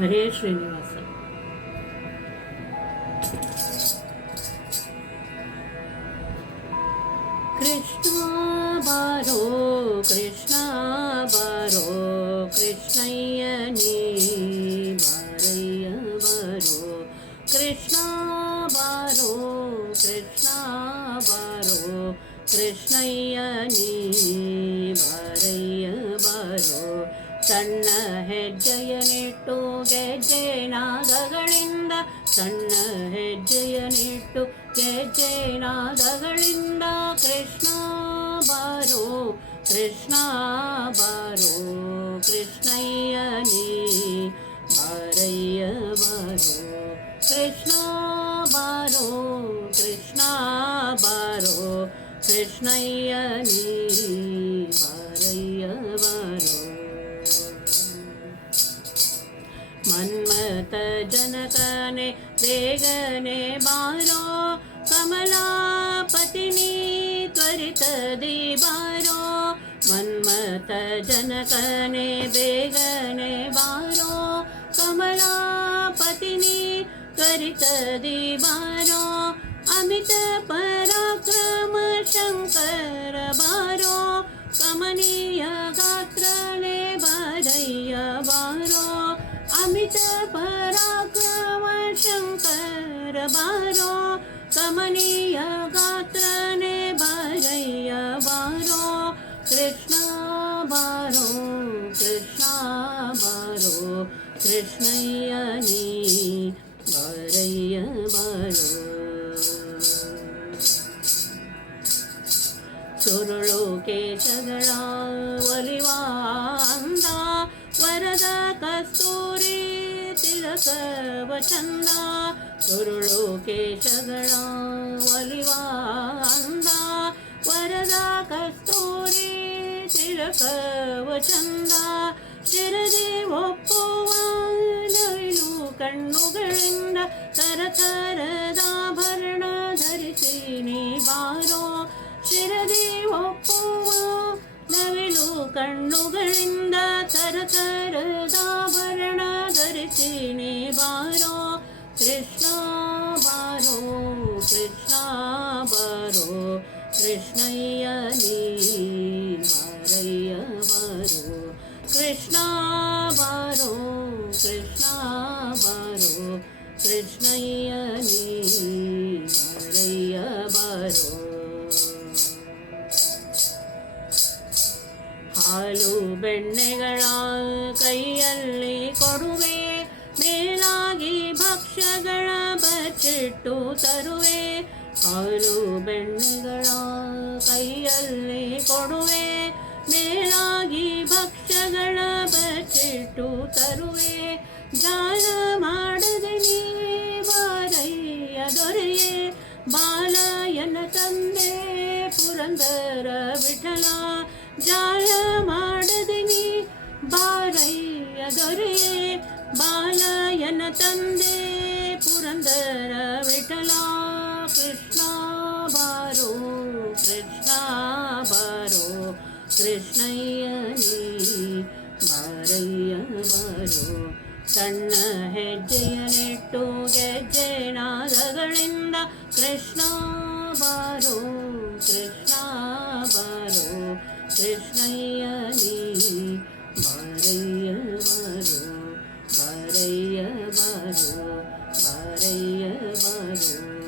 ಹರೇ ಶ್ರೀನಿವಾಸ. ಕೃಷ್ಣ ಬಾರೋ ಕೃಷ್ಣ ಬಾರೋ ಕೃಷ್ಣಯ್ಯ ನೀ ಬಾರಯ್ಯ ಬಾರೋ ಕೃಷ್ಣ ಬಾರೋ ಕೃಷ್ಣ ಬಾರೋ ಕೃಷ್ಣಯ್ಯ ನೀ ಬಾರಯ್ಯ ಬಾರೋ. ಸಣ್ಣ ಹೆಜ್ಜೆಯನಿಟ್ಟು ಗೆಜ್ಜೆ ನಾದಗಳಿಂದ, ಸಣ್ಣ ಹೆಜ್ಜೆಯನಿಟ್ಟು ಗೆಜ್ಜೆ ನಾದಗಳಿಂದ ಕೃಷ್ಣ ಬಾರೋ ಕೃಷ್ಣ ಬಾರೋ ಕೃಷ್ಣಯ್ಯ ನೀ ಬಾರಯ್ಯ ಬಾರೋ ಕೃಷ್ಣ ಬಾರೋ ಕೃಷ್ಣ ಬಾರೋ ಕೃಷ್ಣಯ್ಯ ನೀ ಬಾರಯ್ಯ ಬಾರೋ. ಮನ್ಮಥ ಜನಕನೆ ಬೇಗನೆ ಬಾರೋ, ಕಮಲಾಪತಿನಿ ತ್ವರಿತದಿ ಬಾರೋ. ಮನ್ಮಥ ಜನಕನೆ ಬೇಗನೆ ಬಾರೋ, ಕಮಲಾಪತಿನಿ ತ್ವರಿತದಿ ಬಾರೋ. ಅಮಿತ ಪರಾಕ್ರಮ ಶಂಕರ ಬಾರೋ, ಕಮನೀಯ ಗಾತ್ರನೆ ಬಾರಯ್ಯ ಬಾರೋ. ಅಮಿತ ಪರಾಕ್ರಮ ಶಂಕರ ಬಾರೋ, ಕಮನೀಯ ಗಾತ್ರನೆ ಬಾರಯ್ಯ ಬಾರೋ. ಕೃಷ್ಣ ಬಾರೋ ಕೃಷ್ಣ ಬಾರೋ ಕೃಷ್ಣಯ್ಯ ನೀ ಬಾರಯ್ಯ ಬಾರೋ. ಸುರುಳು ಕೇಶಗಳ ಒಲಿವ ಅಂದ, ವರದ ಕಸ್ತೂರಿ ತಿಲಕವ ಚಂದ. ಸುರುಳು ಕೇಶಗಳ ಒಲಿವ ಅಂದ, ವರದ ಕಸ್ತೂರಿ ತಿಲಕವ ಚಂದ. ಶಿರದಿ ಒಪ್ಪುವ ನವಿಲು ಕಣ್ಣುಗಳಿಂದ, ತರತರದಾಭರಣ ಧರಿಸಿ ನೀ ಬಾರೋ. ಶಿರದಿ ಒಪ್ಪುವ ನವಿಲು ಕಣ್ಣುಗಳಿಂದ, ತರತರದಾಭರಣ ಧರಿಸಿ ನೀ ಬಾರೋ. ಕೃಷ್ಣ ಬಾರೋ ಕೃಷ್ಣ ಬಾರೋ ಕೃಷ್ಣಯ್ಯ ನೀ ಬಾರಯ್ಯ ಬಾರೋ. ಕೃಷ್ಣ ಬಾರೋ ಕೃಷ್ಣ ಬಾರೋ ಕೃಷ್ಣಯ್ಯ ನೀ ಬಾರಯ್ಯ ಬಾರೋ. ಹಾಲು ಬೆಣ್ಣೆಗಳ ಕೈಯಲ್ಲಿ ಕೊಡುವೆ, ಮೇಲಾಗಿ ಭಕ್ಷ್ಯಗಳ ಬಚ್ಚಿಟ್ಟು ತರುವೆ. ಹಾಲು ಬೆಣ್ಣೆಗಳ ಕೈಯಲ್ಲಿ ಕೊಡುವೆ, ಮೇಲಾಗಿ ಭಕ್ಷ್ಯಗಳ ಬಚ್ಚಿಟ್ಟು ತರುವೆ. ಜಾಲ ಮಾಡದೆ ನೀ ಬಾರಯ್ಯ ದೊರೆಯೇ, ಬಾಲಯನ ತಂದೆ ಪುರಂದರ ವಿಠಲ. ಜಾಲ ಮಾಡದೆ ನೀ ಬಾರಯ್ಯ ದೊರೆಯೇ, ಬಾಲಯನ ತಂದೆ ಪುರಂದರ ವಿಠಲ. ಕೃಷ್ಣ ಬಾರೋ ಕೃಷ್ಣ ಬಾರೋ ಕೃಷ್ಣಯ್ಯ ನೀ ಬಾರಯ್ಯ ಬಾರೋ. ಸಣ್ಣ ಹೆಜ್ಜೆಯನಿಟ್ಟು ಗೆಜ್ಜೆ ನಾದಗಳಿಂದ ಕೃಷ್ಣ ಬಾರೋ ಕೃಷ್ಣ ಬಾರೋ ಕೃಷ್ಣಯ್ಯ ನೀ ಬಾರಯ್ಯ ಬಾರೋ ಬಾರಯ್ಯ ಬಾರೋ ಬಾರಯ್ಯ ಬಾರೋ.